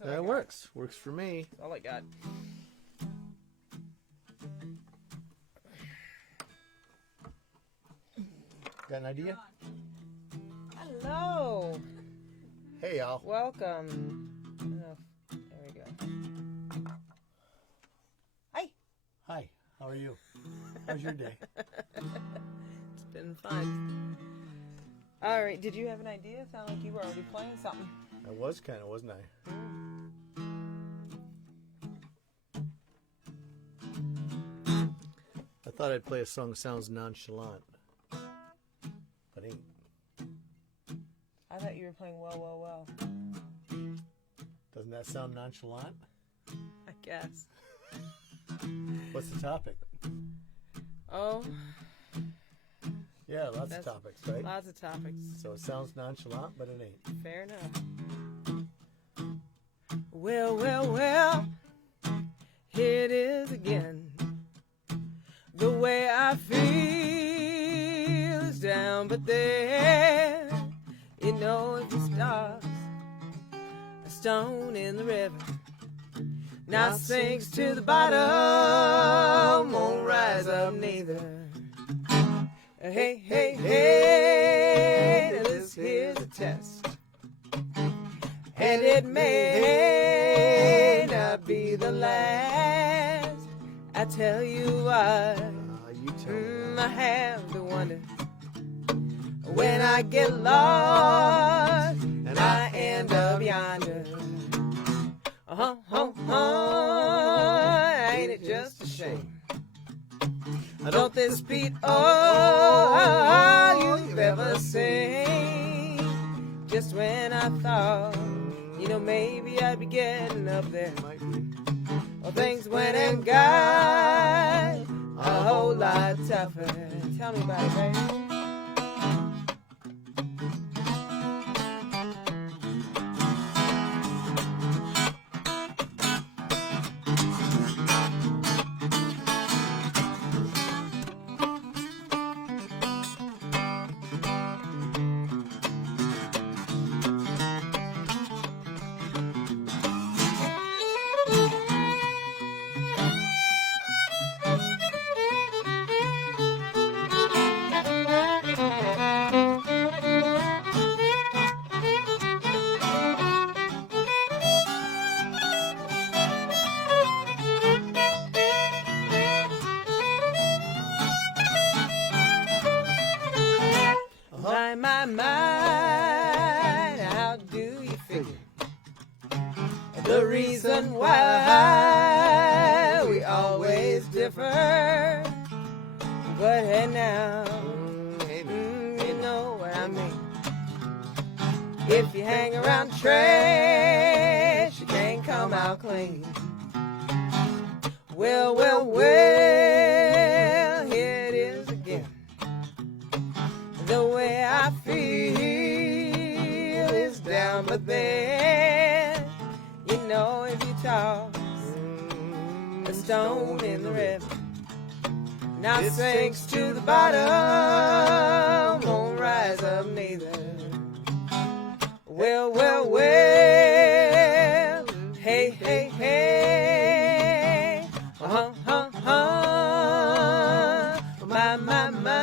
That works. Works for me. That's all I got. Got an idea? Hello. Hey, y'all. Welcome. Oh, there we go. Hi. Hi. How are you? How's your day? It's been fun. All right. Did you have an idea? It sounded like you were already playing something. I was kind of, wasn't I? I thought I'd play a song that sounds nonchalant, but ain't. I thought you were playing Well, Well, Well. Doesn't that sound nonchalant? I guess. What's the topic? Oh. Yeah, lots of topics, right? Lots of topics. So it sounds nonchalant, but it ain't. Fair enough. Well, well, well. Here it is again. The way I feel is down, but then, you know, if it starts, a stone in the river now sinks to the bottom, won't rise up neither. Hey, hey, hey, this here's a test, and it may not be the last. I tell you what, I have to wonder when I get lost and I end up yonder. Ain't it just a shame? Don't this beat all you've ever seen? Just when I thought, you know, maybe I'd be getting up there. Well, things went and got a whole lot tougher. Tell me about it, baby. My, how do you figure? The reason why we always differ. But hey now, you know what I mean. If you hang around trash, you can't come out clean. Well, well, well, here it is again. The way I feel is down, but then, you know, if you toss a stone in the river, now sinks to the bottom, won't rise up neither. Well, well, well, hey, hey, hey, my, my, my.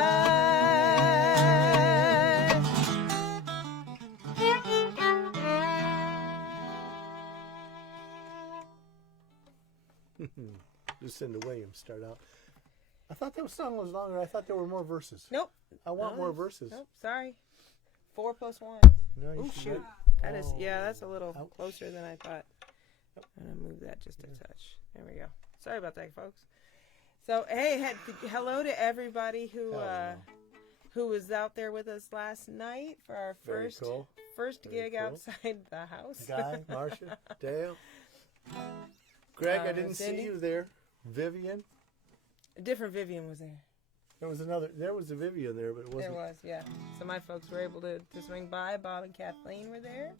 Lucinda Williams start out. I thought that song was longer. I thought there were more verses. Nope. I want more verses. Nope. Sorry. 4 + 1. No, you Oh shoot. That is, yeah, that's a little closer than I thought. I'm gonna move that just a touch. There we go. Sorry about that, folks. So hey, hello to everybody who was out there with us last night for our first gig outside the house. Guy, Marcia, Dale, Greg. I didn't Cindy. see you there. Vivian. A different Vivian was there. There was a Vivian there, but it wasn't. There was, yeah. So my folks were able to swing by. Bob and Kathleen were there.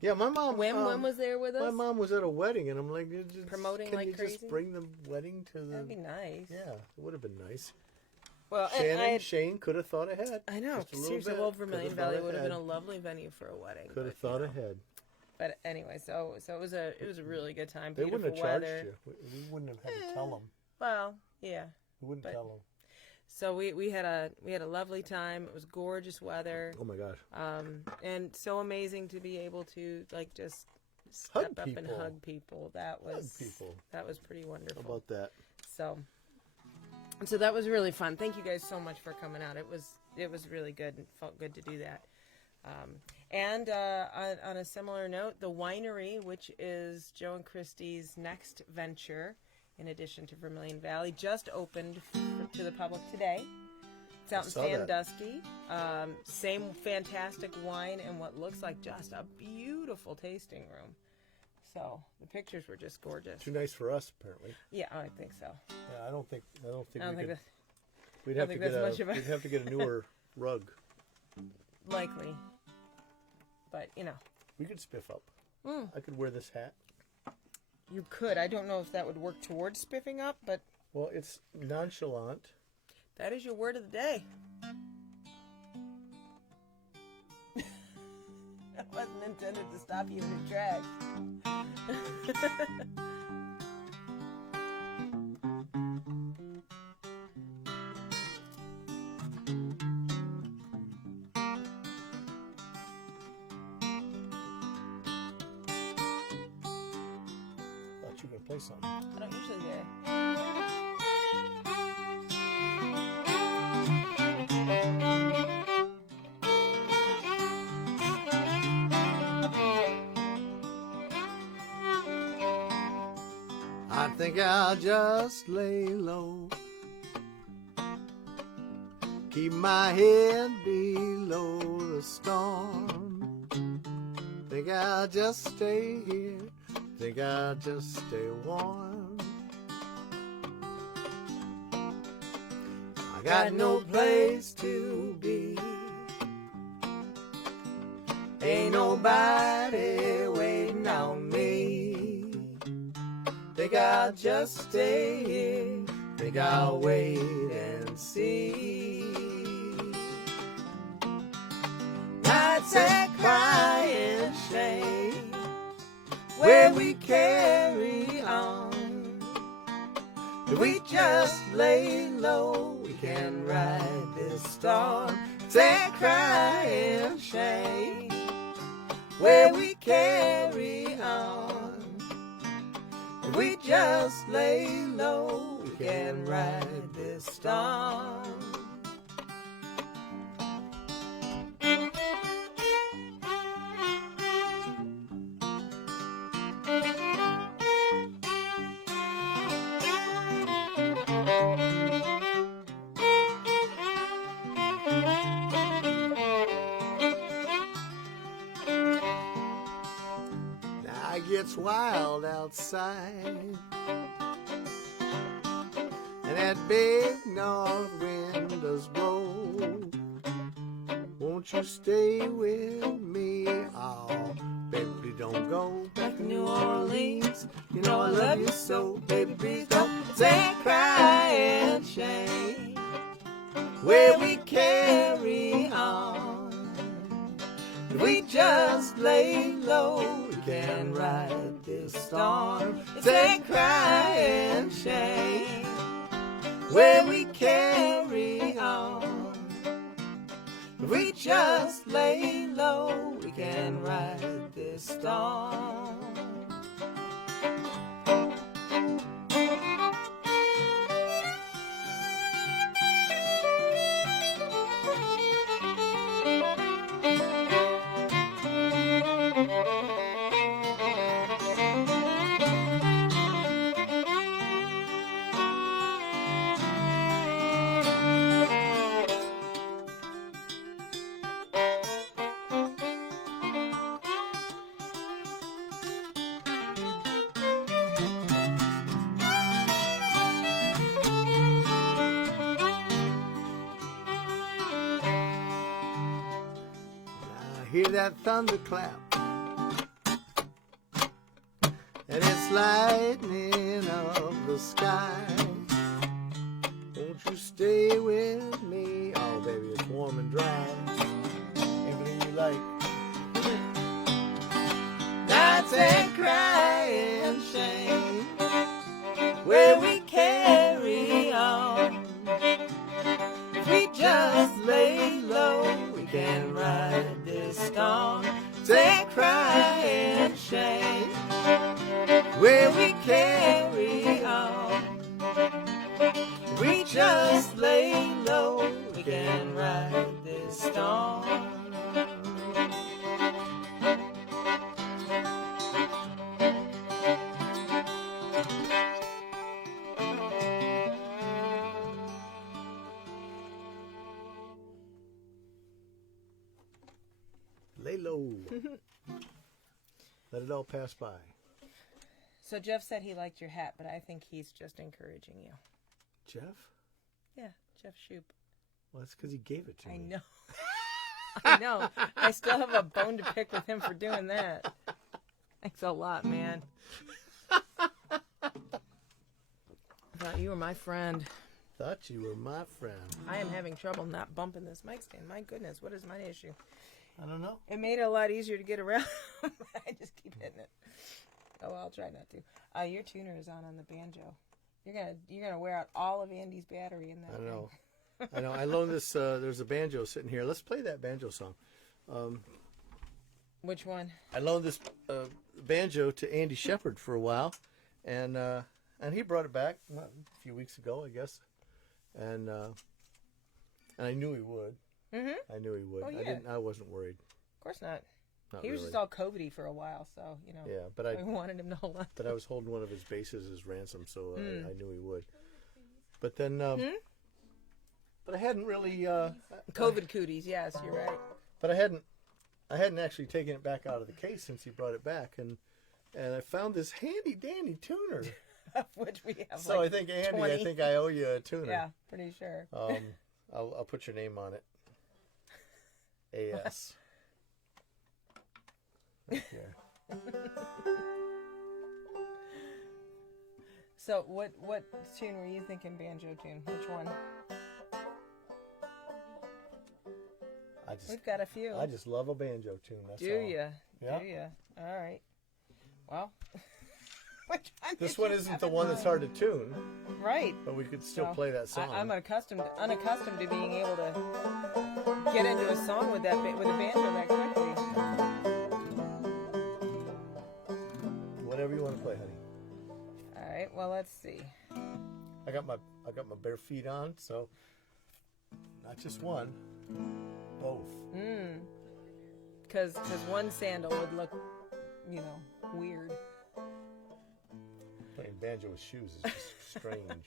Yeah, my mom. When was there with us? My mom was at a wedding, and I'm like, promoting can like you crazy. Just bring the wedding to the. That'd be nice. Yeah, it would have been nice. Well, Shane could have thought ahead. I know. Seriously, well, Vermilion Valley would have been a lovely venue for a wedding. Could have thought ahead. But anyway, so it was a really good time. They Beautiful wouldn't have charged weather. you. We wouldn't have had to tell them. Well, yeah. We wouldn't tell them. So we had a lovely time. It was gorgeous weather. Oh my gosh. And so amazing to be able to like just step Hug up and people. hug people. That was pretty wonderful. How about that? So that was really fun. Thank you guys so much for coming out. It was really good and felt good to do that. And on a similar note, the winery, which is Joe and Christy's next venture, in addition to Vermilion Valley, just opened to the public today. It's out in Sandusky. Same fantastic wine and what looks like just a beautiful tasting room. So the pictures were just gorgeous. Too nice for us, apparently. Yeah, I think so. Yeah, I don't think we could. We'd have to get a newer rug. Likely. But, We could spiff up. I could wear this hat. You could. I don't know if that would work towards spiffing up, but... Well, it's nonchalant. That is your word of the day. That wasn't intended to stop you in your tracks. Thought you were gonna play something. I don't usually do. I think I'll just lay low, keep my head below the storm. Think I'll just stay here, think I'll just stay warm. I got no place to be, ain't nobody waiting on me. Think I'll just stay here, think I'll wait and see. Nights that cry and shame, where we carry on. If we just lay low, we can ride this storm. It's that cry and shame, where we carry on. If we just lay low, we can ride this storm. Now it gets wild outside, and that big north wind does blow. Won't you stay with me? Oh, baby, don't go back to New Orleans. You know I love you so, baby, please don't say cry and shame, where we carry on. If we just lay low, we can ride this storm. Say cry and shame, where we carry on. If we just lay low, we can ride this storm. Hear that thunderclap, and it's lightning up the sky. Won't you stay with me? Oh, baby, it's warm and dry. Anything you like. sad cry and shame, where we carry on. If we just lay low, we can ride this storm. Sad cry and shame, where we carry on. If we just lay low, we can ride this storm. Lay low. Let it all pass by. So Jeff said he liked your hat, but I think he's just encouraging you. Jeff? Yeah, Jeff Shoup. Well, that's because he gave it to me. I know. I know. I still have a bone to pick with him for doing that. Thanks a lot, man. I thought you were my friend. Thought you were my friend. I am having trouble not bumping this mic stand. My goodness, what is my issue? I don't know. It made it a lot easier to get around. I just keep hitting it. Oh, I'll try not to. Your tuner is on the banjo. You're gonna wear out all of Andy's battery in that. I know. I know. I loaned this. There's a banjo sitting here. Let's play that banjo song. Which one? I loaned this banjo to Andy Shepard for a while, and he brought it back a few weeks ago, I guess, and I knew he would. Mm-hmm. I knew he would. Oh, yeah. I wasn't worried. Of course not. Not He was really. just all COVID-y for a while, so, you know. Yeah, but I wanted him to hold on. But I was holding one of his basses as ransom, so I knew he would. But then, but I hadn't really. COVID cooties, yes, you're right. But I hadn't actually taken it back out of the case since he brought it back, and I found this handy dandy tuner. Which we have. So like I think Andy, 20. I think I owe you a tuner. Yeah, pretty sure. I'll put your name on it. AS. Right here. So what tune were you thinking? Banjo tune? Which one? We've got a few. I just love a banjo tune. That's Do all. you? Yeah. Do you? All right. Well, this one isn't the one that's hard to tune, right? but we could still play that song. I'm unaccustomed to being able to get into a song with a banjo that quickly. Whatever you want to play, honey. All right. Well, let's see. I got my bare feet on, so not just one, both. Because one sandal would look, weird. Playing banjo with shoes is just strange.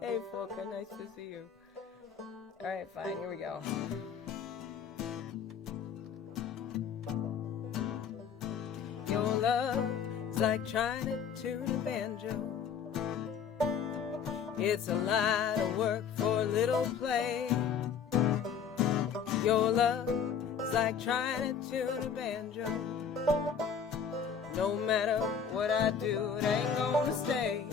Hey, Fulka, nice to see you. All right, fine. Here we go. Your love is like trying to tune a banjo. It's a lot of work for a little play. Your love is like trying to tune a banjo. No matter what I do, it ain't gonna stay.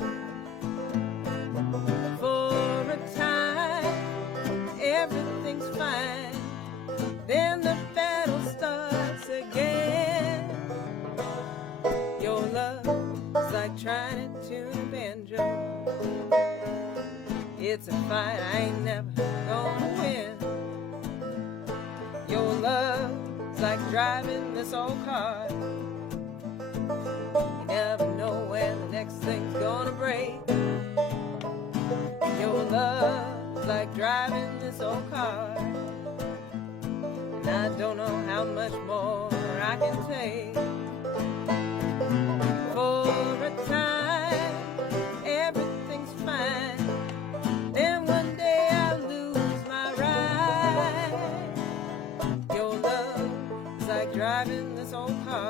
For a time, everything's fine. Then the battle starts again. Your love is like trying to tune a banjo. It's a fight I ain't never gonna win. Your love is like driving this old car. You never know when the next thing's gonna break. Your love is like driving this old car. And I don't know how much more I can take. For a time, everything's fine. Then one day I lose my ride. Your love is like driving this old car.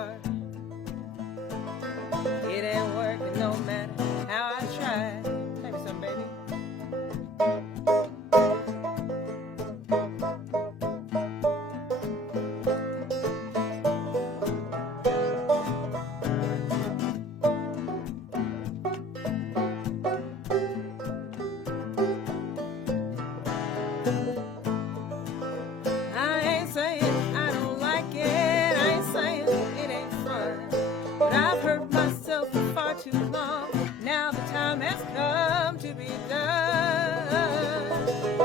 too long. Now the time has come to be done.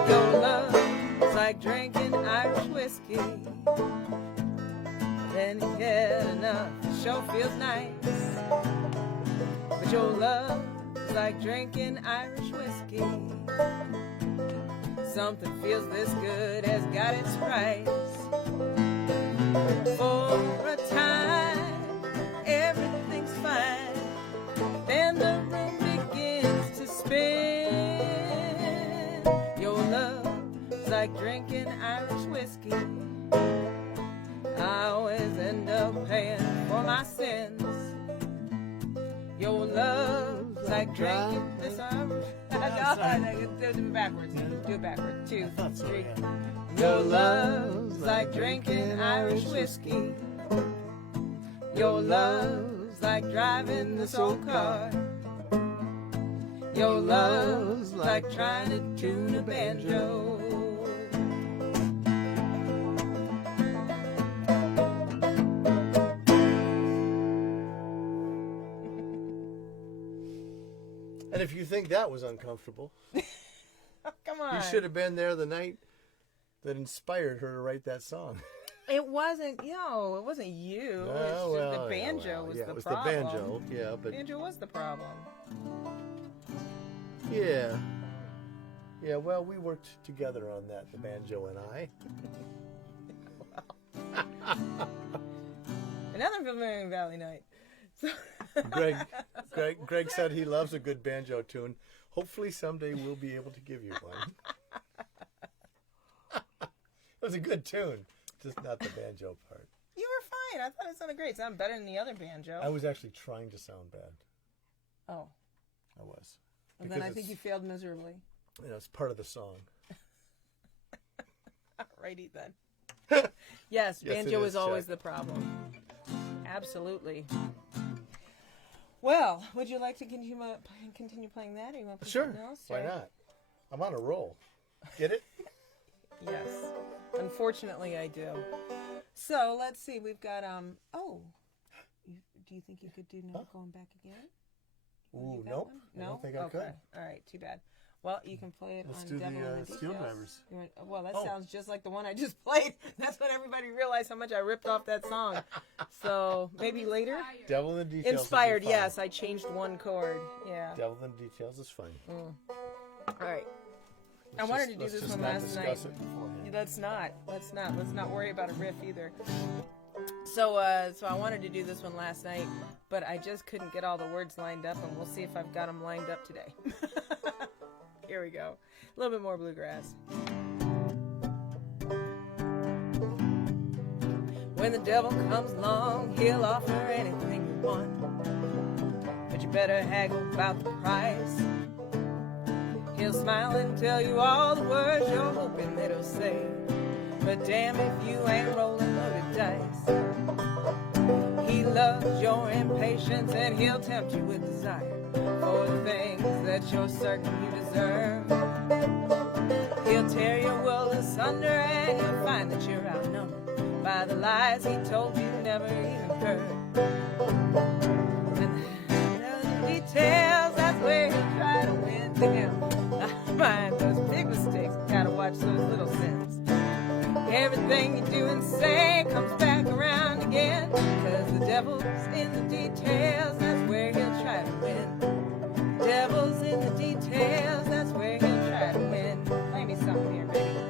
Your love is like drinking Irish whiskey. Then you get enough, it sure feels nice. But your love is like drinking Irish whiskey. Something feels this good has got its price. For a time, everything's fine. Then the room begins to spin. Your love is like drinking Irish whiskey. I always end up paying for my sins. Your love's like drinking this Irish. Do it backwards. Do it backwards. 2, 3. Your love's like drinking Irish whiskey. Your love's like driving this old car. Your love's like trying to tune a banjo. And if you think that was uncomfortable, oh, come on. You should have been there the night that inspired her to write that song. It wasn't, it wasn't you. The banjo was the problem. It was the banjo, yeah. But banjo was the problem. Yeah. Yeah, well, we worked together on that, the banjo and I. Another Bavarian Valley night. So Greg said he loves a good banjo tune. Hopefully someday we'll be able to give you one. It was a good tune, just not the banjo part. You were fine. I thought it sounded great. It sounded better than the other banjo. I was actually trying to sound bad. Oh. I was. And then I think you failed miserably. It's part of the song. Alrighty then. Yes, banjo is always the problem. Absolutely. Well, would you like to continue playing that, or you want to play something else? Why not? I'm on a roll. Get it? Yes. Unfortunately, I do. So let's see. We've got do you think you could do Not Going Back Again? Ooh, nope. No? I don't think I could. All right, too bad. Well, you can play it Let's on do Devil in the Steel Details. Drivers. Well, that sounds just like the one I just played. That's when everybody realized how much I ripped off that song. So maybe later. Devil in the Details. Inspired, yes. I changed one chord. Yeah. Devil in the Details is fine. All right. I wanted to do this one last night. Let's not worry about a riff either. So I wanted to do this one last night, but I just couldn't get all the words lined up, and we'll see if I've got them lined up today. Here we go. A little bit more bluegrass. When the devil comes along, he'll offer anything you want, but you better haggle about the price. He'll smile and tell you all the words you're hoping that he'll say, but damn if you ain't rolling loaded dice. He loves your impatience and he'll tempt you with desire for the things that you're certain you deserve. He'll tear your world asunder and you'll find that you're outnumbered by the lies he told you never even heard. And the details, that's where he'll try to win to him. Mind those big mistakes, gotta watch those little sins. Everything you do and say comes back around again, 'cause the devil's in the details, that's where he'll try to win. Devil's in the details, that's where he'll try to win. Play me something here, baby.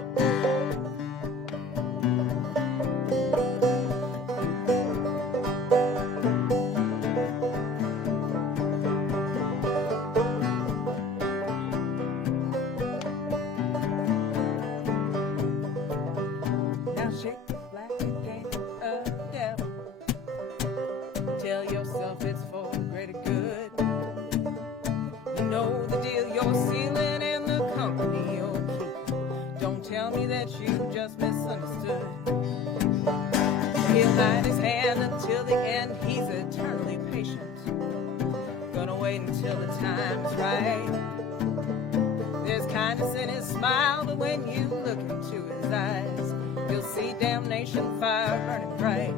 You just misunderstood. He'll hide his hand until the end. He's eternally patient. Gonna wait until the time is right. There's kindness in his smile, but when you look into his eyes, you'll see damnation fire burning bright.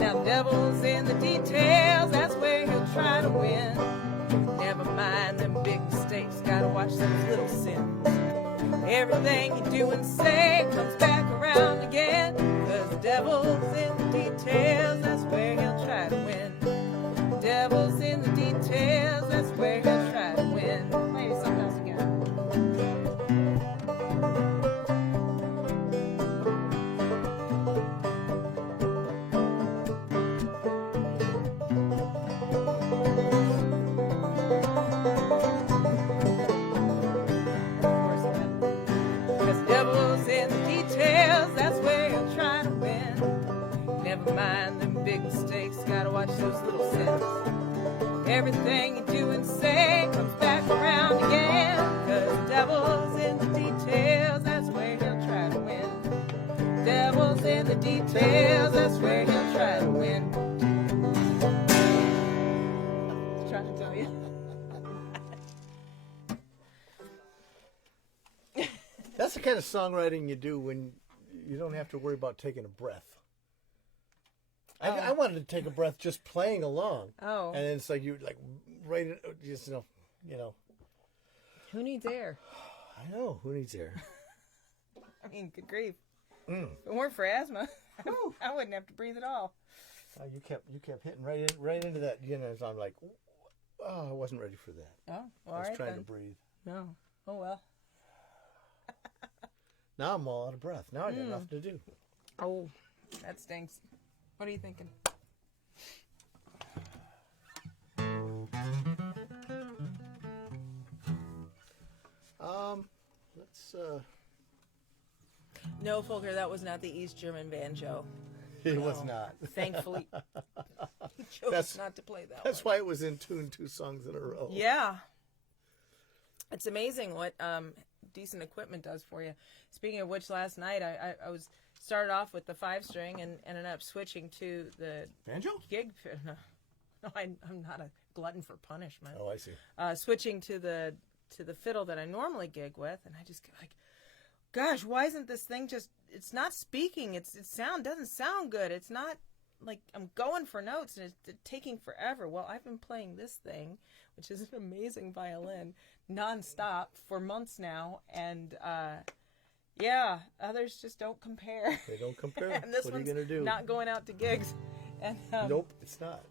Now, devil's in the details. That's where he'll Everything you do and say comes back around again. 'Cause the devil's in the details, that's where he'll try to win. Devil's in the details, that's where he'll try to win. Maybe something else again. Never mind them big mistakes, gotta watch those little sins. Everything you do and say comes back around again. 'Cause the devil's in the details, that's where he'll try to win. Devil's in the details, that's where he'll try to win. I was trying to tell you. That's the kind of songwriting you do when you don't have to worry about taking a breath. I wanted to take a breath just playing along. Oh. And it's like you like right in, just you know. Who needs air? I know, who needs air? I mean, good grief. If it weren't for asthma, I wouldn't have to breathe at all. You kept hitting right into that, so I'm like, oh, I wasn't ready for that. Oh, well, I was all right, trying then. to breathe. No. Oh well. Now I'm all out of breath. Now I got nothing to do. Oh, that stinks. What are you thinking? Let's No, Folker, that was not the East German banjo. It was not. Thankfully. He chose not to play that That's one. why it was in tune 2 songs in a row. Yeah. It's amazing what decent equipment does for you. Speaking of which, last night I started off with the 5-string and ended up switching to the banjo gig. No, I'm not a glutton for punishment. Oh, I see. Switching to the fiddle that I normally gig with, and I just like, gosh, why isn't this thing just? It's not speaking. It doesn't sound good. It's not like I'm going for notes and it's taking forever. Well, I've been playing this thing, which is an amazing violin, nonstop for months now, and yeah, others just don't compare. They don't compare. And this what are you one's gonna do? not going out to gigs. And Nope, it's not.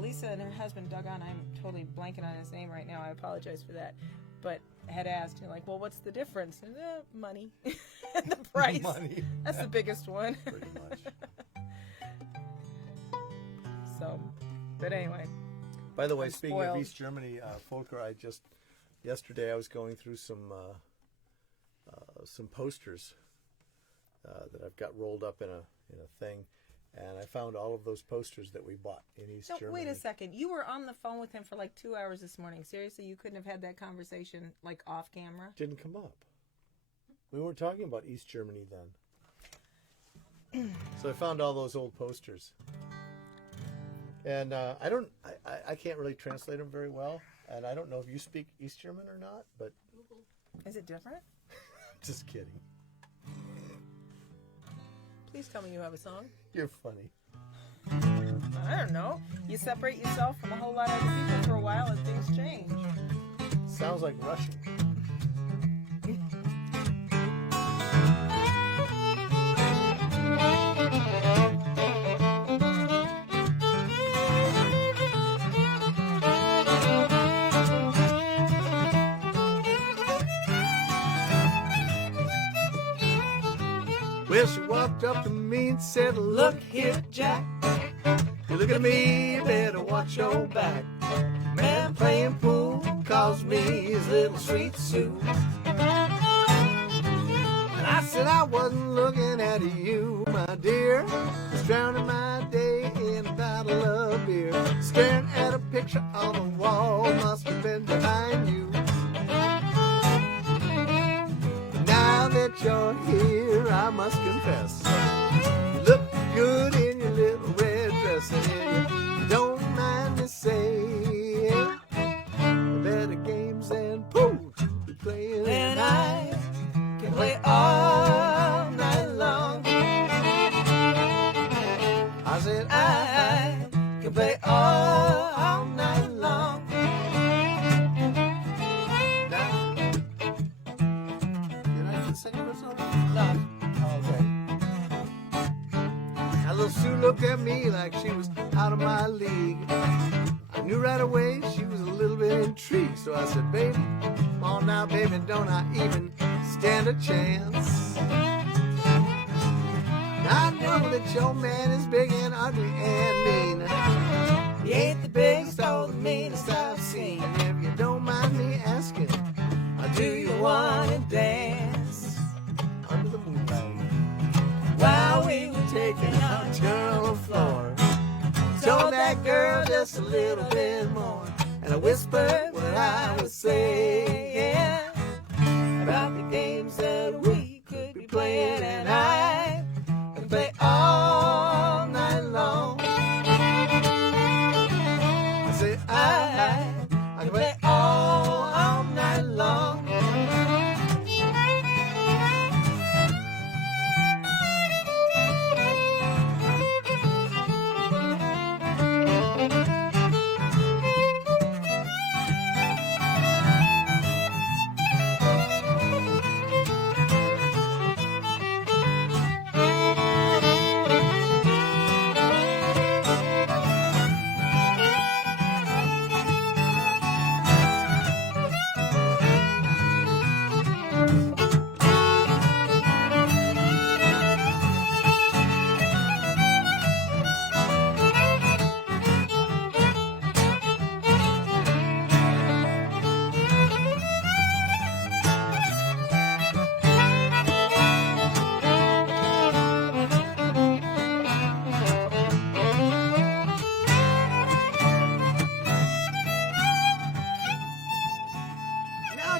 Lisa and her husband dug on. I'm totally blanking on his name right now. I apologize for that. But had asked, like, well, what's the difference? And, money. And the price. Money. That's the biggest one. Pretty much. So, but anyway. By the way, I'm speaking spoiled. of East Germany, Volker, yesterday I was going through some posters that I've got rolled up in a thing, and I found all of those posters that we bought in East Germany. Wait a second. You were on the phone with him for like 2 hours this morning. Seriously, you couldn't have had that conversation like off camera? Didn't come up. We weren't talking about East Germany then. So I found all those old posters. And I can't really translate them very well. And I don't know if you speak East German or not, but... Is it different? Just kidding. Please tell me you have a song. You're funny. I don't know. You separate yourself from a whole lot of other people for a while and things change. Sounds like Russian. Well, she walked up to me and said, "Look here, Jack. You look at me, you better watch your back. Man playing pool calls me his little sweet Sue." And I said I wasn't looking at you, my dear. Just drowning my day in a bottle of beer. Staring at a picture on the wall, must have been behind you. Now that you're here, I must confess, you look good in your little red dress. And if you don't mind me saying, better games than pool be playing. And I can play all night long. I said I can play all night long. league. I knew right away she was a little bit intrigued, so I said, baby, come on now, baby, don't I even stand a chance? I know that your man is big and ugly and mean. He ain't the biggest or the meanest I've seen. And if you don't mind me asking, do you want to dance under the moonlight while we were taking our turn on the floor? Told that girl just a little bit more, and I whispered what I was saying about the games that we could be playing, and I could play all night long. I say I could play all night long.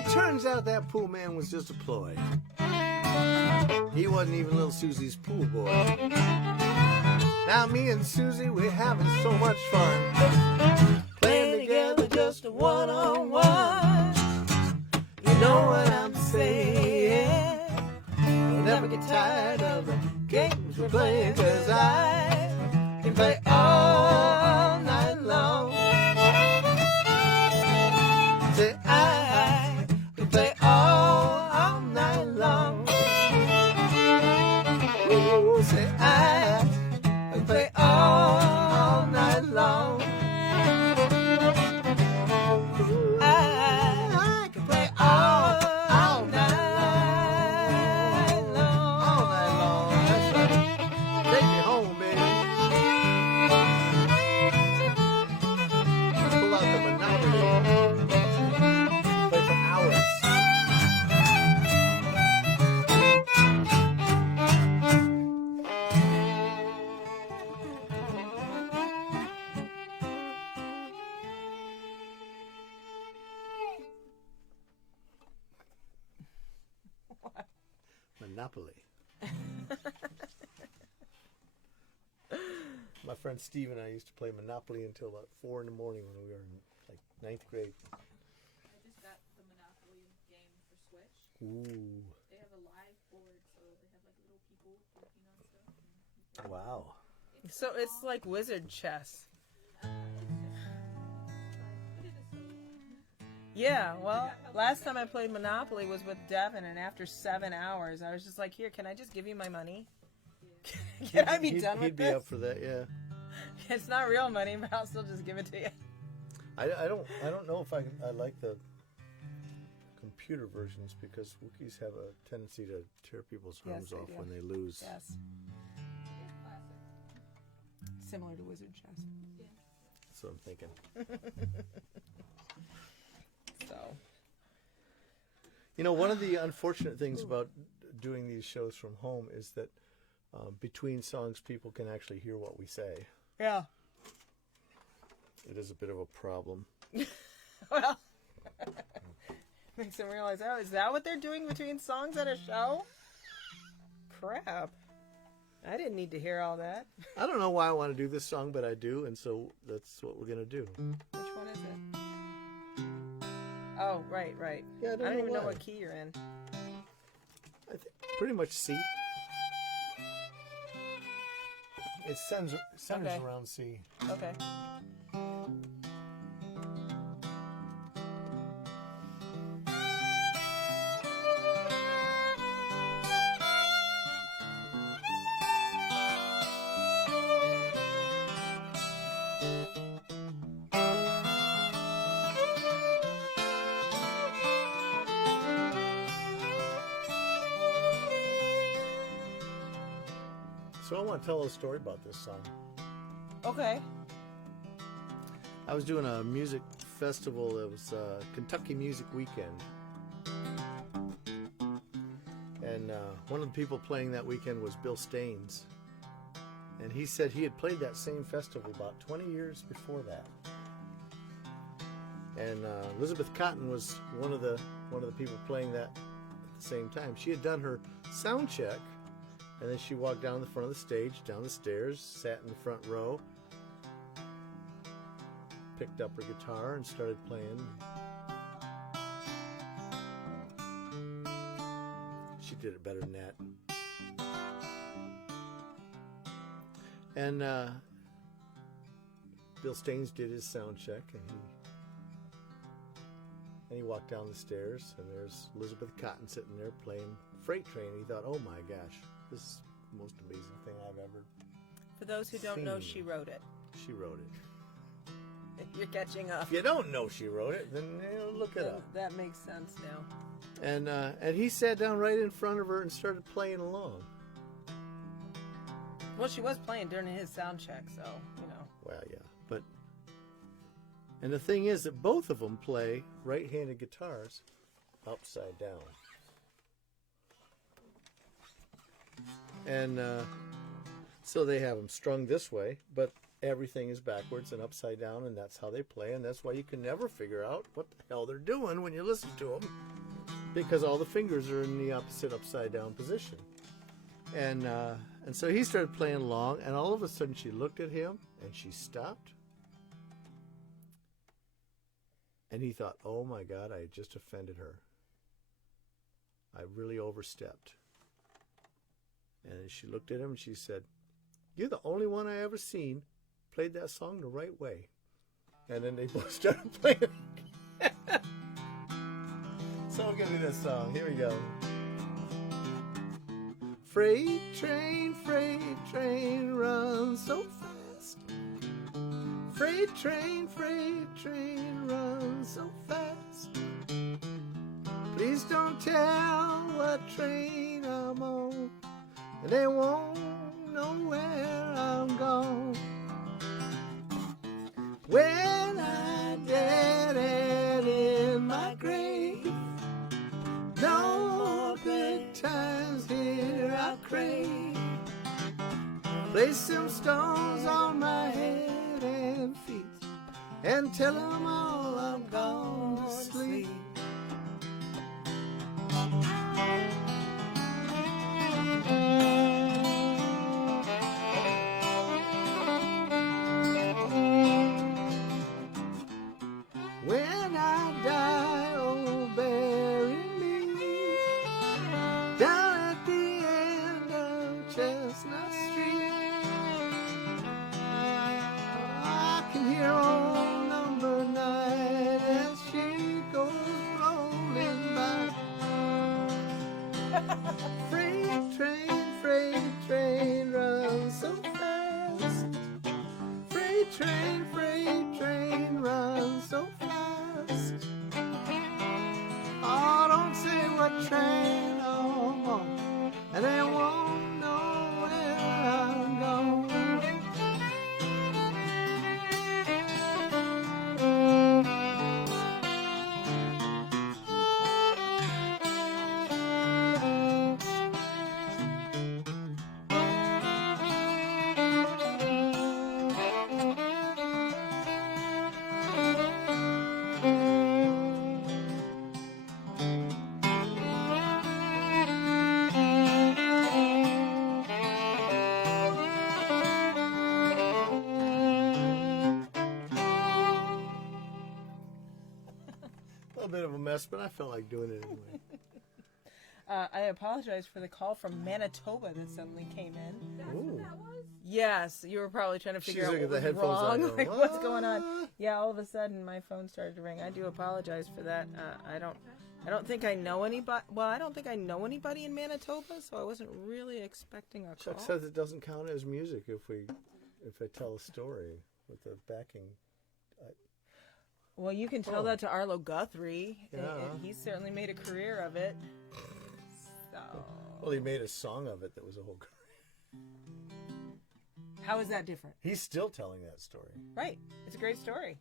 Turns out that pool man was just a ploy. He wasn't even little Susie's pool boy. Now me and Susie, we're having so much fun, playing together just a one-on-one. You know what I'm saying? I'll never get tired of the games we're playing, 'cause I can play all night long. Say I can play all night long. Oh, say I can play all night long. I can play all night long. All night long. That's right. Take me home, baby. Pull out the Monopoly. Play for hours. Monopoly. My friend Steve and I used to play Monopoly until about 4 in the morning when we were in like 9th grade. I just got the Monopoly game for Switch. Ooh. They have a live board, so they have like little people working on stuff. Wow. So it's like wizard chess. Yeah, well, last time I played Monopoly was with Devin, and after 7 hours, I was just like, here, can I just give you my money? Can I be done with He'd be this? up for that, yeah. It's not real money, but I'll still just give it to you. I don't know if I like the computer versions, because Wookiees have a tendency to tear people's arms they off do. when they lose. Yes. Similar to wizard chess. That's what I'm thinking. So. You know, one of the unfortunate things about doing these shows from home is that between songs, people can actually hear what we say. Yeah. It is a bit of a problem. Well, makes them realize, oh, is that what they're doing between songs at a show? Crap. I didn't need to hear all that. I don't know why I want to do this song, but I do, and so that's what we're going to do. Which one is it? Oh, right. Yeah, I don't even know why. what key you're in. I think pretty much C. It centers Okay. around C. Okay. So I want to tell a story about this song. Okay. I was doing a music festival. It was Kentucky Music Weekend. And one of the people playing that weekend was Bill Staines. And he said he had played that same festival about 20 years before that. And Elizabeth Cotton was one of the people playing that at the same time. She had done her sound check, and then she walked down the front of the stage, down the stairs, sat in the front row, picked up her guitar and started playing. She did it better than that. And Bill Staines did his sound check, and he walked down the stairs, and there's Elizabeth Cotton sitting there playing Freight Train. He thought, oh my gosh, this is the most amazing thing I've ever For those who don't know, seen. she wrote it. She wrote it. You're catching up. If you don't know she wrote it, then look it up. That makes sense now. And he sat down right in front of her and started playing along. Well, she was playing during his sound check, so, you know. Well, yeah, but... And the thing is that both of them play right-handed guitars upside down. And so they have them strung this way, but everything is backwards and upside down, and that's how they play, and that's why you can never figure out what the hell they're doing when you listen to them, because all the fingers are in the opposite upside-down position. And so he started playing along, and all of a sudden she looked at him, and she stopped. And he thought, oh my God, I had just offended her. I really overstepped. And she looked at him and she said, you're the only one I ever seen played that song the right way. And then they both started playing. So I'll give you this song. Here we go. Freight train, run so fast. Freight train, run so fast. Please don't tell what train I'm on, and they won't know where I'm gone. When I'm dead and in my grave, no more good times here I crave. Place some stones on my head and feet, and tell them all I'm gone to sleep. When I die, oh, bury me down at the end of Chestnut Street. I can hear old number 9 as she goes rolling by. Freight train, run so fast. Freight train, run so fast. Oh, don't say what train I'm on, and they won't know where I'm going. A bit of a mess, but I felt like doing it anyway. I apologize for the call from Manitoba that suddenly came in. That's what that was? Yes, you were probably trying to figure She's out looking what at the was headphones wrong. on going, Like, what's going on? "What?" Yeah, all of a sudden my phone started to ring. I do apologize for that. I don't think I know anybody. Well, I don't think I know anybody in Manitoba, so I wasn't really expecting a call. Chuck says it doesn't count as music if I tell a story. with the backing. Well, you can tell that to Arlo Guthrie. Yeah. He certainly made a career of it. So. Well, he made a song of it that was a whole career. How is that different? He's still telling that story. Right. It's a great story.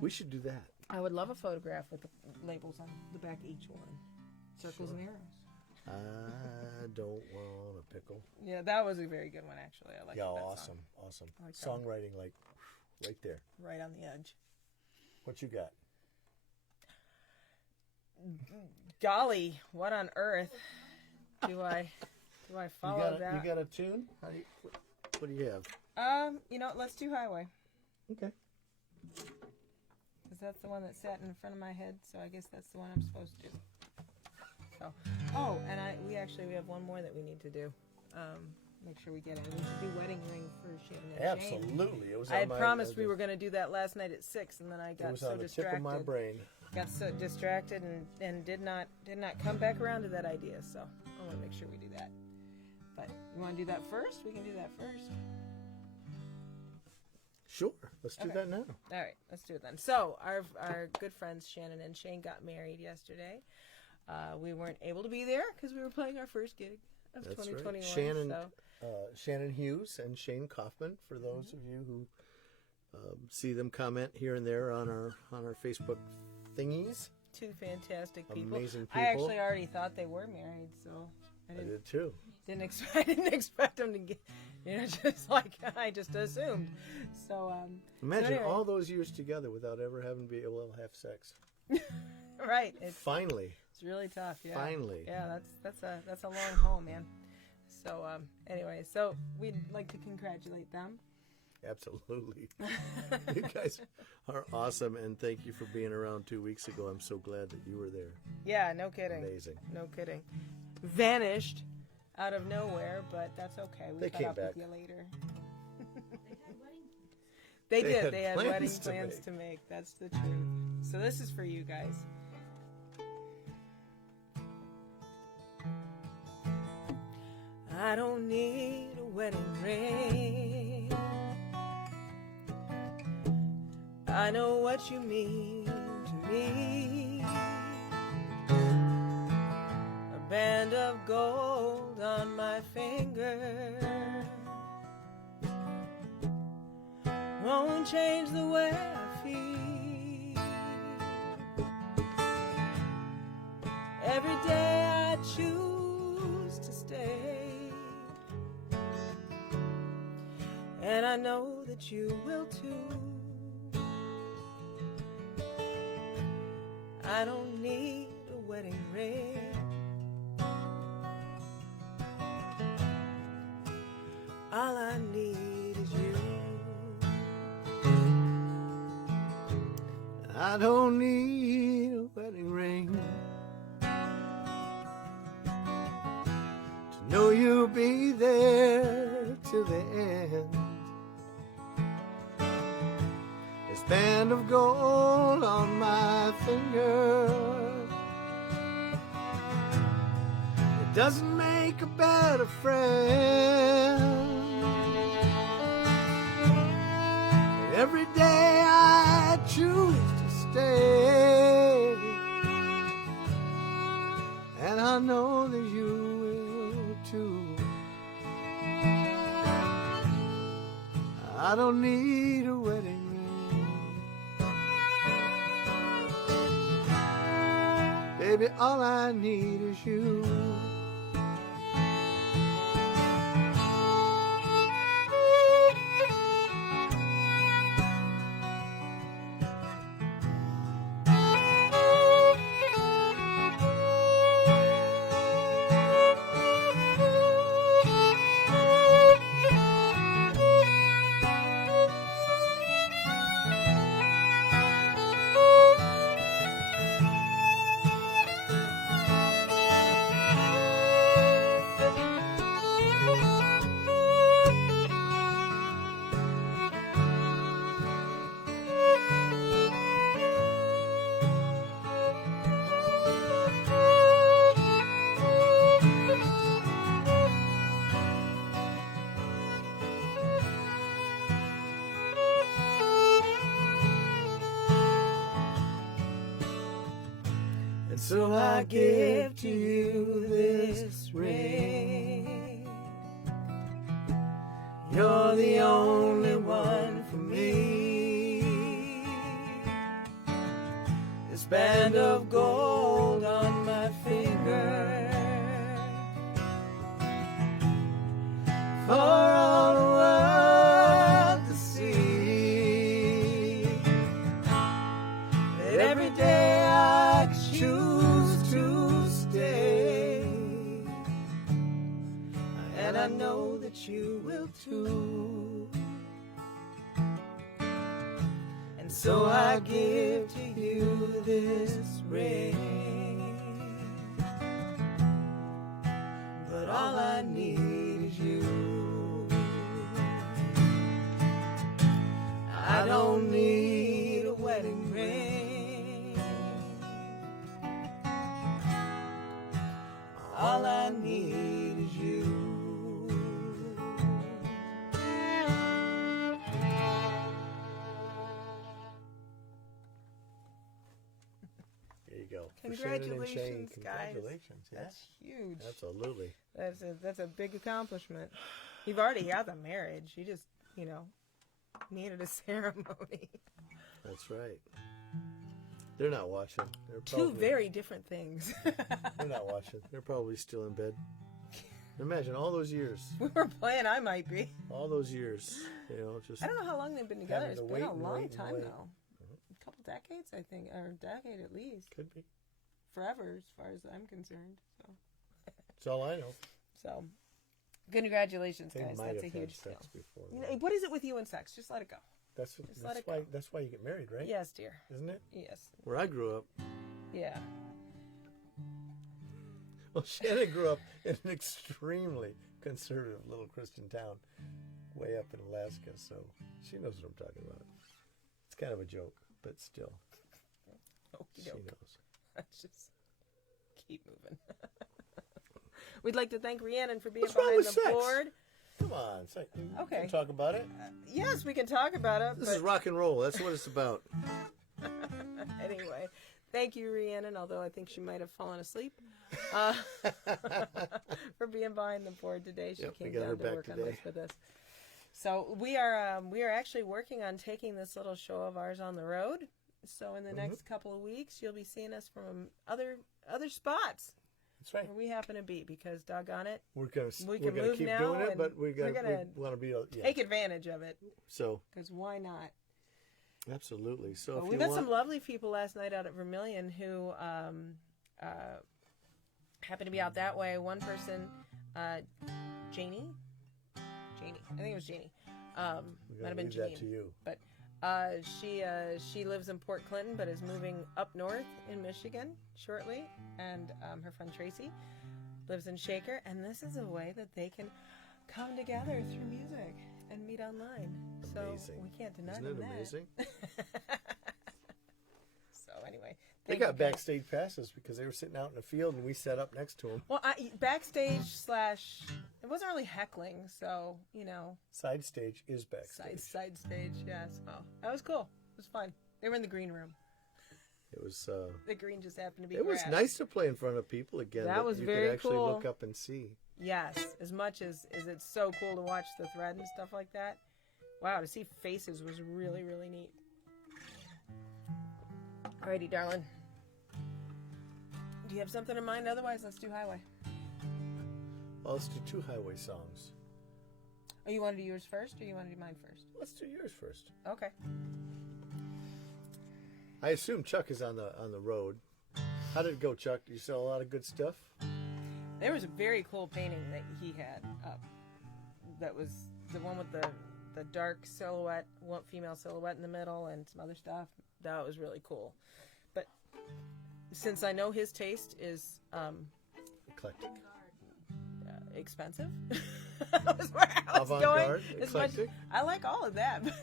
We should do that. I would love a photograph with the labels on the back of each one. Circles and arrows. I don't want a pickle. Yeah, that was a very good one, actually. I like that awesome, song. awesome. I like that Songwriting, like, right there. Right on the edge. What you got? Golly, what on earth do I follow that? You got a tune? What do you have? Let's do Highway. Okay. Because that's the one that sat in front of my head, so I guess that's the one I'm supposed to do. So, and we have one more that we need to do. Make sure we get it. We need to do Wedding Ring for Shannon and Shane. Absolutely. It was I had promised we were going to do that last night at 6, and then I got so distracted. It was on the tip of my brain. Got so distracted and did not come back around to that idea. So I want to make sure we do that. But you want to do that first? We can do that first. Sure. Let's do that now. All right. Let's do it then. So our good friends Shannon and Shane got married yesterday. We weren't able to be there because we were playing our first gig of 2021. Right. Shannon Hughes and Shane Kaufman, for those of you who see them comment here and there on our Facebook thingies. Two fantastic people. Amazing people. I actually already thought they were married, so I did too. I didn't expect them to get, just like I just assumed. So imagine all those years together without ever having to be able to have sex. Right. Finally. It's really tough. Yeah. Finally. Yeah, that's a long haul, man. So anyway, so we'd like to congratulate them. Absolutely. You guys are awesome, and thank you for being around 2 weeks ago. I'm so glad that you were there. Yeah, no kidding. Amazing. No kidding. Vanished out of nowhere, but that's okay. We caught up with you later. They did. They had wedding plans to make. That's the truth. So this is for you guys. I don't need a wedding ring. I know what you mean to me. A band of gold on my finger won't change the way I feel. Every day I choose to stay, and I know that you will too. I don't need a wedding ring. All I need is you. I don't need a wedding ring to know you'll be there till the end. This band of gold on my finger, it doesn't make a better friend. But every day I choose to stay, and I know that you will too. I don't need a wedding ring, baby, all I need is you. So I give to you this ring. You're the only one for me. This band of gold on my finger, for all the world to see. That every day I choose to stay, and I know that you will too. And so I give to you this ring, but all I need is you. I don't need a wedding ring. All I need is you. There you go. For Shannon and Shane, Congratulations, guys. congratulations. Yeah. That's huge. Absolutely. That's a big accomplishment. You've already had the marriage. You just, needed a ceremony. That's right. They're not watching. They're Two very different things. They're not watching. They're probably still in bed. Imagine all those years. We were playing, I might be. All those years. Just. I don't know how long they've been together. having It's to been wait a and long wait and time wait. now. A couple decades, I think, or a decade at least. Could be. Forever, as far as I'm concerned. That's all I know. So, congratulations, They guys. might That's a have had huge deal. sex before. What is it with you and sex? Just let it go. That's let it why. go. That's why you get married, right? Yes, dear. Isn't it? Yes. Where I grew up. Yeah. Well, Shannon grew up in an extremely conservative little Christian town, way up in Alaska, so she knows what I'm talking about. It's kind of a joke, but still, she knows. Let's just keep moving. We'd like to thank Rhiannon for being What's wrong behind with the sex? board. Come on, Okay. Can talk about it. Yes, we can talk about it. This is rock and roll. That's what it's about. Anyway, thank you, Rhiannon, although I think she might have fallen asleep for being behind the board today. She Yep, we came got her down to back work on today. this with us. So we are actually working on taking this little show of ours on the road. So in the next couple of weeks, you'll be seeing us from other spots. That's right. Where we happen to be, because doggone it, We're gonna move keep now, doing it, and but we gonna want to be take advantage of it. So Because why not? absolutely. So Well, if we you met want, some lovely people last night out at Vermilion who happened to be out that way. One person, Janie, I think it was Janie. we're Might have gonna been leave that Jean, to you. but she lives in Port Clinton, but is moving up north in Michigan shortly. And her friend Tracy lives in Shaker, and this is a way that they can come together through music and meet online. Amazing. So we can't deny Isn't them it that. amazing? So anyway, They thank got you, guys. backstage passes because they were sitting out in the field and we sat up next to them. Well, backstage / it wasn't really heckling, so Side stage is backstage. side stage. Yes. Oh, that was cool. It was fun. They were in the green room. It was. The green just happened to be. It was grass. nice to play in front of people again. That was you very could actually cool. look up and see. Yes, as much as it's so cool to watch the thread and stuff like that. Wow, to see faces was really, really neat. Alrighty, darling. Do you have something in mind? Otherwise, let's do Highway. Well, let's do 2 highway songs. Oh, you want to do yours first, or you want to do mine first? Let's do yours first. Okay. I assume Chuck is on the road. How did it go, Chuck? Did you sell a lot of good stuff? There was a very cool painting that he had up. That was the one with the dark silhouette, female silhouette in the middle, and some other stuff. That was really cool. But since I know his taste is Eclectic. expensive, that was where I was going. Avant-garde, As much- eclectic. I like all of that, but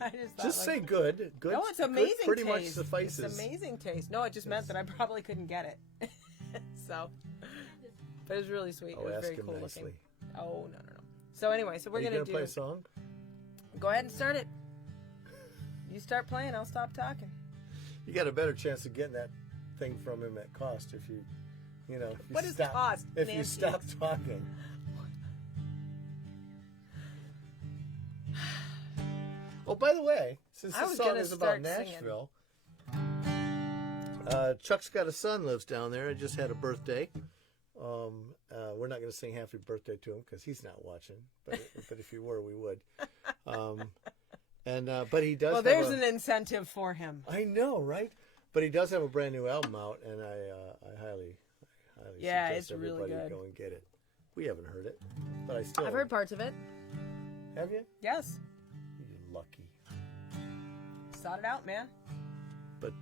I just thought, Just say good. Good. No, it's good amazing. pretty taste. much suffices. It's amazing taste. No, it just meant that I probably couldn't get it. So, but it was really sweet. Oh, it was ask very him cool nicely. looking. Oh no. So anyway, so we're Are you gonna play a song? Go ahead and start it. You start playing, I'll stop talking. You got a better chance of getting that thing from him at cost if you know. If you What is stop, cost, If you Nancy? stop talking. Oh, by the way, since I this was song gonna is about start singing. Nashville, Chuck's got a son lives down there. I just had a birthday. We're not going to sing happy birthday to him because he's not watching. But if he were, we would. But he does. Well, there's an incentive for him. I know, right? But he does have a brand new album out, and I highly Yeah, suggest it's really everybody good. go and get it. We haven't heard it, but I've heard parts of it. Have you? Yes. You're lucky. Sought it out, man. But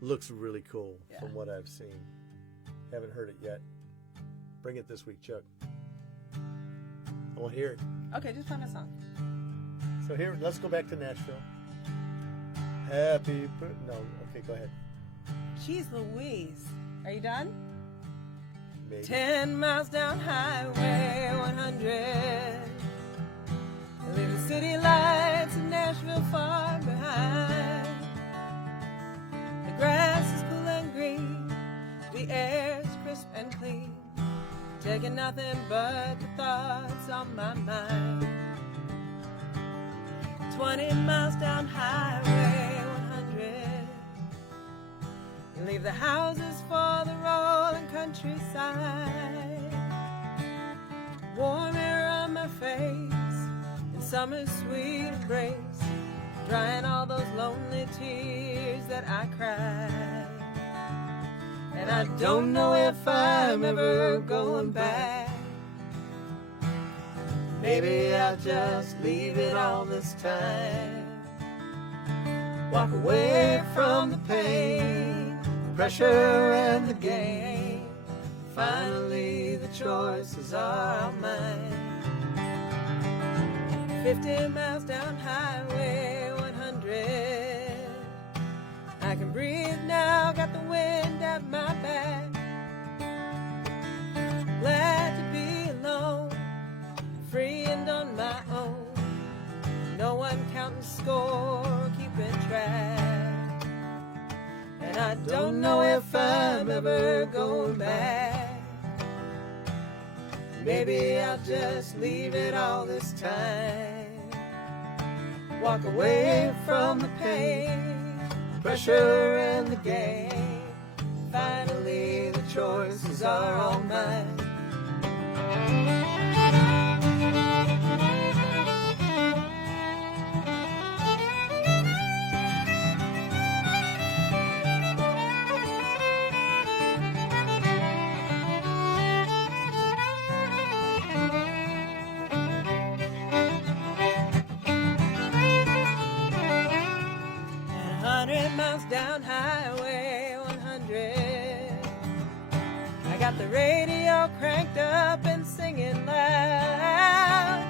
looks really cool Yeah. from what I've seen. Haven't heard it yet. Bring it this week, Chuck. I want to hear it. Okay, just find a song. So here, let's go back to Nashville. Happy birthday. No, okay, go ahead. Jeez Louise. Are you done? Maybe. 10 miles down Highway 100. Leave the city lights in Nashville far behind. The grass is cool and green. The air's crisp and clean. Taking nothing but the thoughts on my mind. 20 miles down Highway 100. You leave the houses for the rolling countryside. Warm air on my face, and summer's sweet embrace, drying all those lonely tears that I cried. And I don't know if I'm ever going back. Maybe I'll just leave it all this time. Walk away from the pain, the pressure and the gain. Finally the choices are all mine. 50 miles down Highway 100. I can breathe now, got the wind at my back. Glad to be alone, free and on my own. No one counting score, keeping track. And I don't know if I'm ever going back. Maybe I'll just leave it all this time. Walk away from the pain, pressure and the gain. Finally the choices are all mine. Down Highway 100, I got the radio cranked up and singing loud.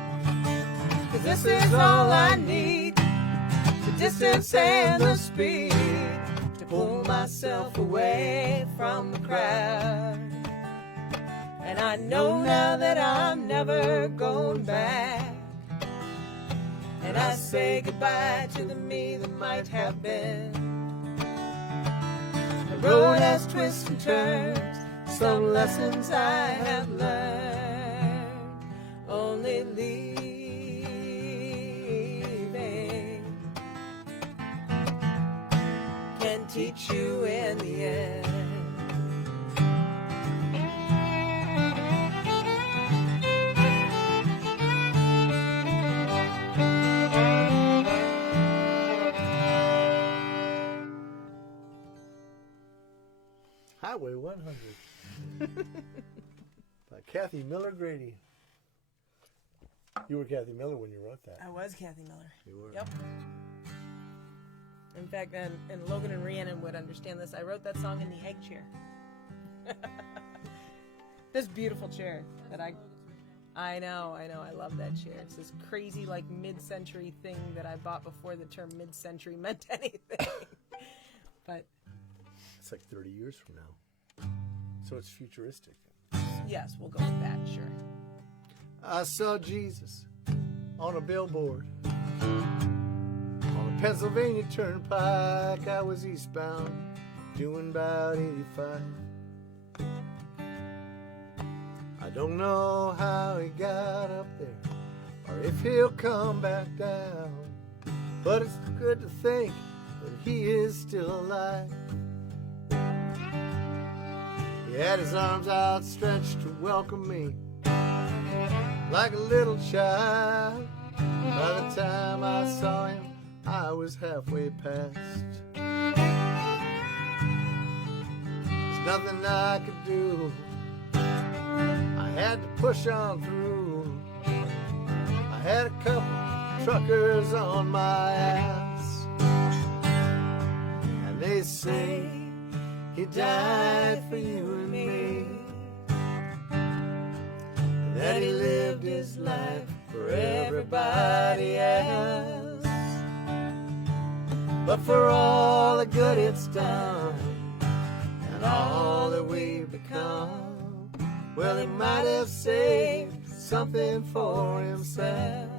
'Cause this is all I need, the distance and the speed, to pull myself away from the crowd. And I know now that I'm never going back. And I say goodbye to the me that might have been. The road has twists and turns, some lessons I have learned. Only leaving can teach you in the end. Highway 100 by Kathy Miller Grady. You were Kathy Miller when you wrote that. I was Kathy Miller. You were. Yep. In fact, and Logan and Rhiannon would understand this. I wrote that song in the egg chair. This beautiful chair that I know. I love that chair. It's this crazy, like, mid-century thing that I bought before the term mid-century meant anything. But it's like 30 years from now. So it's futuristic. yes, we'll go with that, sure. I saw Jesus on a billboard on a Pennsylvania turnpike. I was eastbound, doing about 85. I don't know how he got up there or if he'll come back down, but it's good to think that he is still alive. He had his arms outstretched to welcome me like a little child. By the time I saw him, I was halfway past. There's nothing I could do. I had to push on through. I had a couple truckers on my ass, and they say he died for you and me, and that he lived his life for everybody else. But for all the good it's done and all that we've become, well, he might have saved something for himself.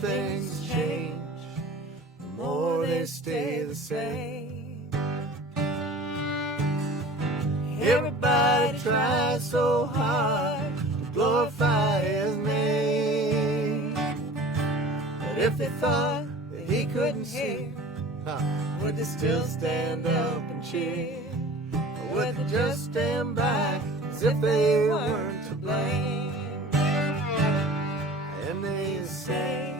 Things change, the more they stay the same. Everybody tries so hard to glorify his name, but if they thought that he couldn't hear, would they still stand up and cheer? Or would they just stand back as if they weren't to blame? And they say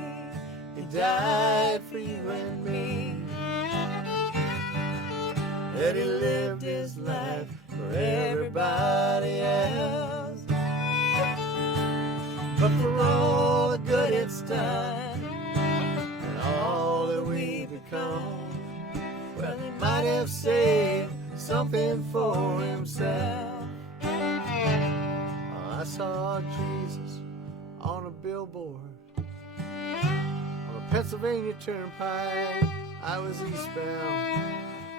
he died for you and me, that he lived his life for everybody else. But for all the good it's done and all that we become, well, he might have saved something for himself. I saw Jesus on a billboard Pennsylvania Turnpike. I was eastbound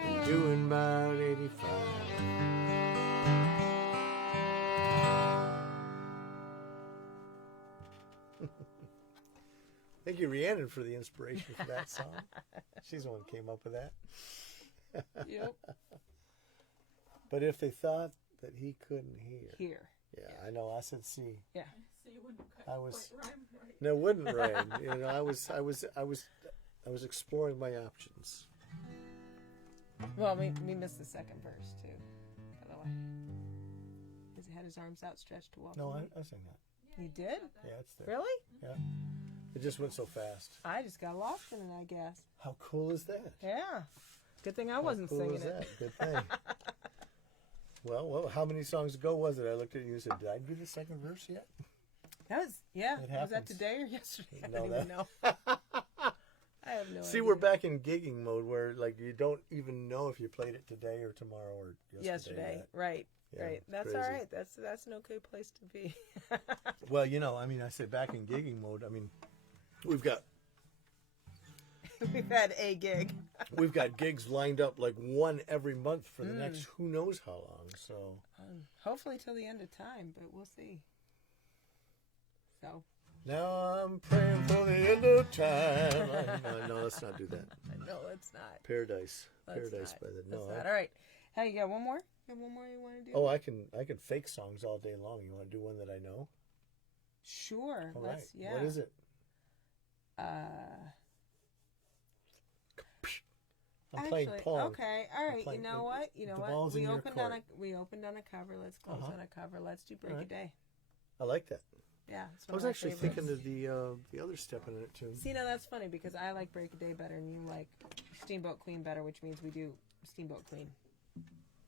and doing about 85. Thank you, Rhiannon, for the inspiration for that song. She's the one who came up with that. Yep. But if they thought that he couldn't hear. Yeah, I know. I said see. Yeah. So you wouldn't I was. quite rhyme right. No, it wouldn't rhyme. You know, I was exploring my options. Well, we missed the second verse too, by the way. Because he had his arms outstretched to welcome. No, me. I sang that. You did? Yeah, it's there. Really? Yeah. It just went so fast. I just got lost in it, I guess. How cool is that? Yeah. Good thing I wasn't How cool singing is it. that? Good thing. Well, how many songs ago was it? I looked at you and said, "Did I do the second verse yet?" That was, yeah. It Was that happens. today or yesterday? I No, don't even know. I have no idea. See, we're back in gigging mode where, like, you don't even know if you played it today or tomorrow or yesterday. Yesterday. Right. Yeah, Right. That's crazy. all right. That's an okay place to be. Well, you know, I mean, I say back in gigging mode. I mean, we've got We've had a gig. gigs lined up like one every month for the next who knows how long. So Hopefully till the end of time, but we'll see. So. now I'm praying for the end of time. No, let's not do that. No, it's not. Paradise Let's by not. the That's no. not. All right. Hey, you got one more? You got one more you want to do? Oh, I can fake songs all day long. You want to do one that I know? Sure. All Let's. right. Yeah. What is it? I'm playing Pong. Okay. All right. playing- You know what? You know the what? ball's in We your opened on court. we opened on a cover. Let's close Uh-huh. on a cover. Let's do Break All a right. Day. I like that. Yeah. It's I one was of my actually favorites. thinking of the other step in it too. See, now that's funny because I like Break a Day better and you like Steamboat Queen better, which means we do Steamboat Queen.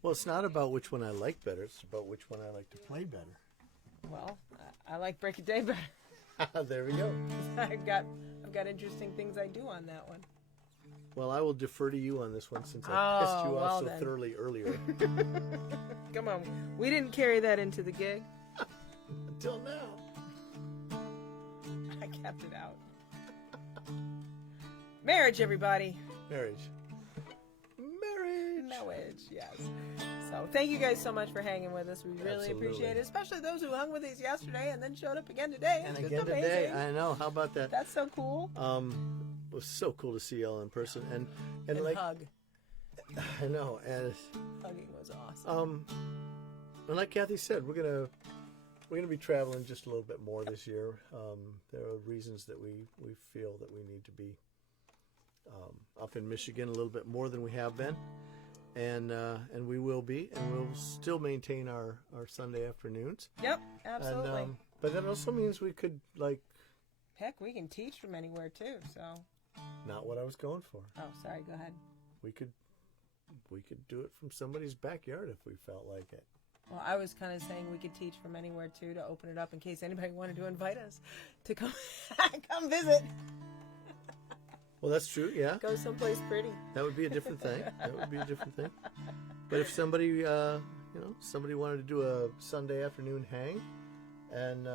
Well, it's not about which one I like better. It's about which one I like to play better. Well, I like Break a Day better. There we go. I've got interesting things I do on that one. Well, I will defer to you on this one since I Oh, pissed you off well so then. thoroughly earlier. Come on. We didn't carry that into the gig. Until now. I kept it out. Marriage, everybody. Marriage. Marriage, yes. So thank you guys so much for hanging with us. We really Absolutely. appreciate it, especially those who hung with us yesterday and then showed up again today. And It's again just today, amazing. I know. How about that? That's so cool. It was so cool to see y'all in person, and like hug. I know, and Hugging was awesome. and like Kathy said, we're gonna be traveling just a little bit more this year. There are reasons that we feel that we need to be up in Michigan a little bit more than we have been, and we will be, and we'll still maintain our Sunday afternoons. Yep, absolutely. And, but that also means we could Heck, we can teach from anywhere too. So. not what I was going for. Oh, sorry. Go ahead. We could do it from somebody's backyard if we felt like it. Well, I was kind of saying we could teach from anywhere too to open it up in case anybody wanted to invite us to come come visit. Well, that's true. Yeah. Go someplace pretty. That would be a different thing. But if somebody, somebody wanted to do a Sunday afternoon hang, and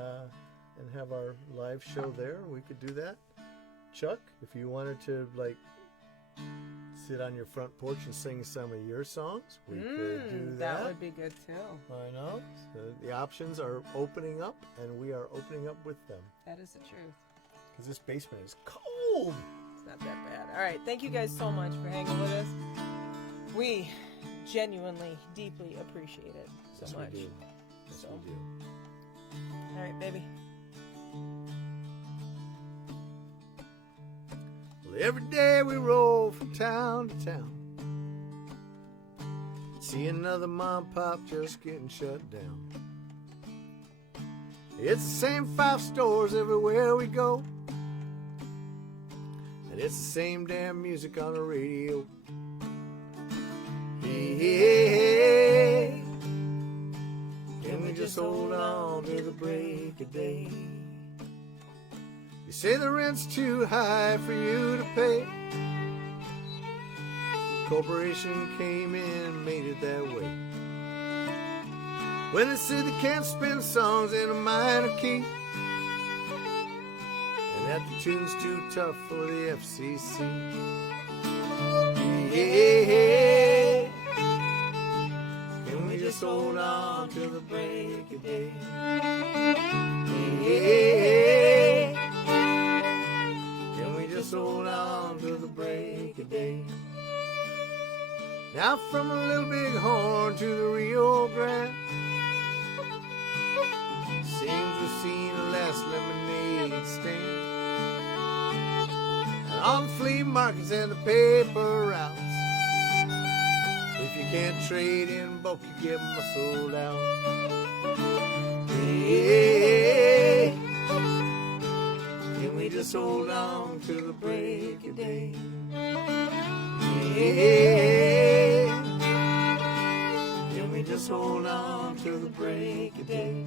have our live show there, we could do that. Chuck, if you wanted to sit on your front porch and sing some of your songs, we could do that. That would be good too. I know. So the options are opening up, and we are opening up with them. That is the truth. Because this basement is cold. It's not that bad. All right. Thank you guys so much for hanging with us. We genuinely, deeply appreciate it so Yes, much. we do. Yes, we do. All right, baby. Well, every day we roll from town to town. See another mom and pop just getting shut down. It's the same 5 stores everywhere we go. And it's the same damn music on the radio. Hey, hey, hey. Can we just hold on to the break of day? You say the rent's too high for you to pay. Corporation came in and made it that way. When they said they can't spin songs in a minor key, and that the tune's too tough for the FCC. Hey, hey, hey. Can we just hold on to the break of day? Hey, hey, hey. Can we just hold on to the break of day? Now from a little big horn to the Rio Grande, seems we've seen a last lemonade stand. And on the flea markets and the paper routes, if you can't trade in bulk, you get muscled out. Hey, can we just hold on to the break of day? Hey, can we just hold on to the break of day?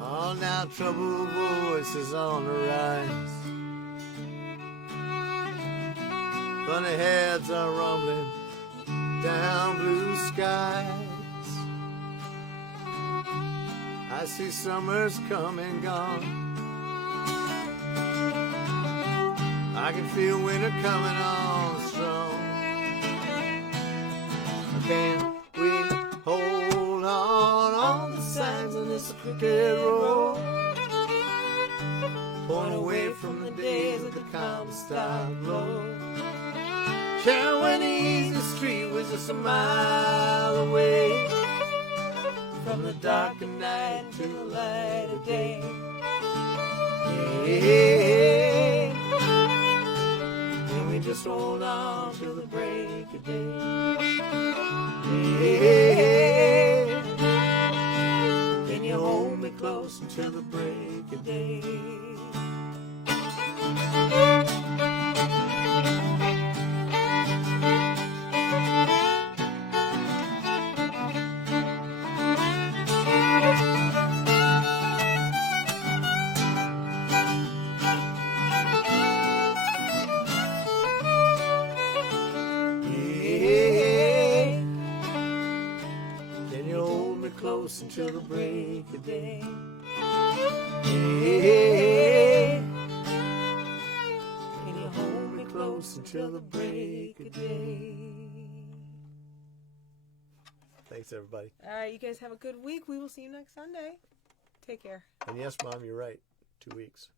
All now troubled voices on the rise. Funny heads are rumbling down blue skies. I see summer's come and gone. I can feel winter coming on strong. Can we hold on the signs on this crooked road? Point away from the days of the Comstock Road. Sharon, when the easy street was just a mile away. from the dark of night to the light of day. Hey, Can we just hold on till the break of day? hey, Can you hold me close until the break of day? hey, can you hold me close until the break of day? Hey, Can you hold me close until the break of day. Thanks, everybody. All right, you guys have a good week. We will see you next Sunday. Take care. And yes, Mom, you're right. 2 weeks.